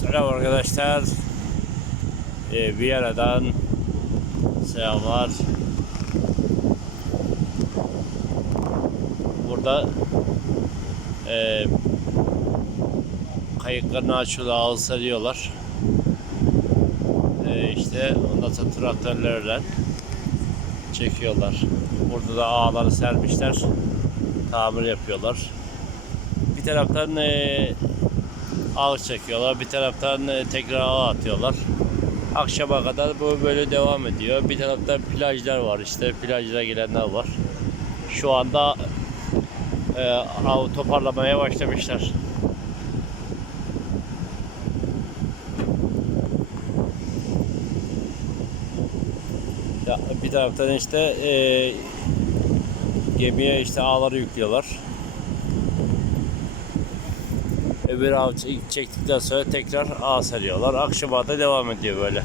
Selam arkadaşlar. Ee, Viyana'dan selamlar. Burada e, kayıklarını açıyorlar, ağıl sarıyorlar. E, işte ondan sonra traktörlerle çekiyorlar. Burada da ağları sermişler. Tamir yapıyorlar. Bir taraftan e, ağ çekiyorlar. Bir taraftan e, tekrar ağ atıyorlar. Akşama kadar bu böyle devam ediyor. Bir tarafta plajlar var işte. Plajlara gelenler var. Şu anda e, av toparlamaya başlamışlar. Ya, bir taraftan işte e, gemiye işte ağları yüklüyorlar. Öbür av çek- çektikten sonra tekrar ağ sarıyorlar. Akşama da devam ediyor böyle.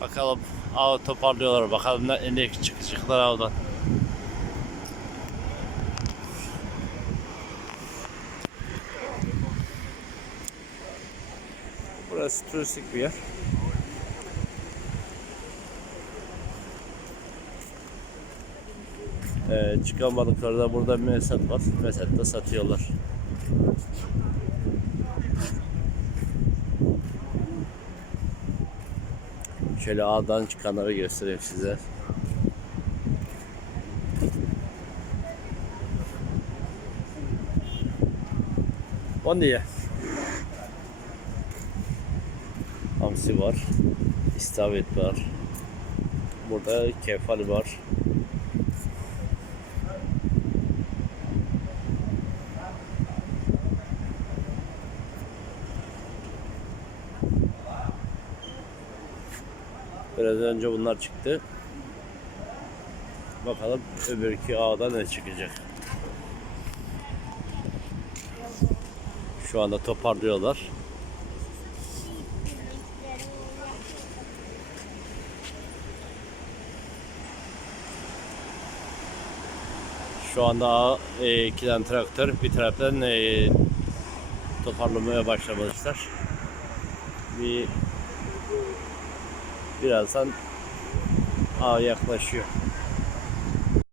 Bakalım av toparlıyorlar. Bakalım ne, ne çıkacaklar avdan. Burası turistik bir yer. Ee, çıkan balıkları da burada mesat var. Mesatta satıyorlar. Şöyle ağdan çıkanları göstereyim size. Bom dia. Hamsi var. İstavrit var. Burada kefal var. Biraz önce bunlar çıktı. Bakalım öbürki ağda ne çıkacak. Şu anda toparlıyorlar. Şu anda e, iki tane traktör bir taraftan e, toparlamaya başlamışlar. Bir birazdan ağ yaklaşıyor.